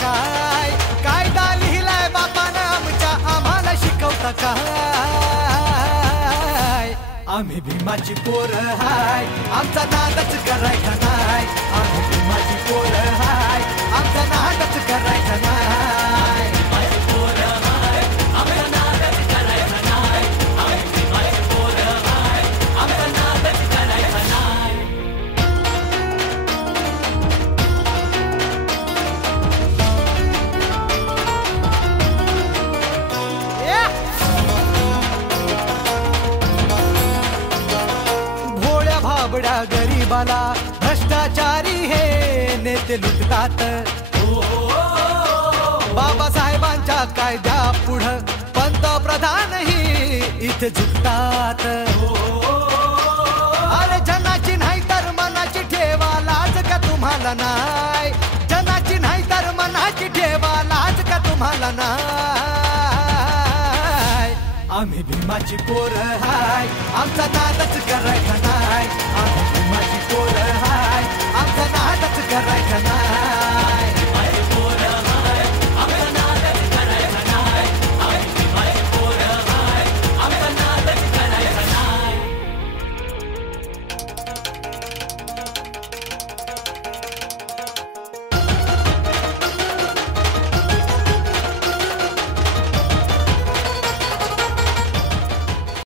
काय कायदा लिहिलाय बापानं आमच्या आम्हाला शिकवता काय आम्ही भीमाची पोरं हाय आमचा नादच करायचा नाही आम्ही भीमाची पोरं हाय आमचा नादच करायचा नाही गरीबाला भ्रष्टाचारी हे नेते लुटतात बाबासाहेबांच्या कायद्या पुढं पंतप्रधानही इथे झुकतात अरे जनाची नाही तर मनाची ठेवा लाज का तुम्हाला नाही जनाची नाही तर मनाची ठेवा लाज का तुम्हाला नाही आम्ही भीमाची पोरं हाय आमचा नादच करायचा नाही आम्ही भीमाची पोरं हाय आमचा नादच करायचा नाही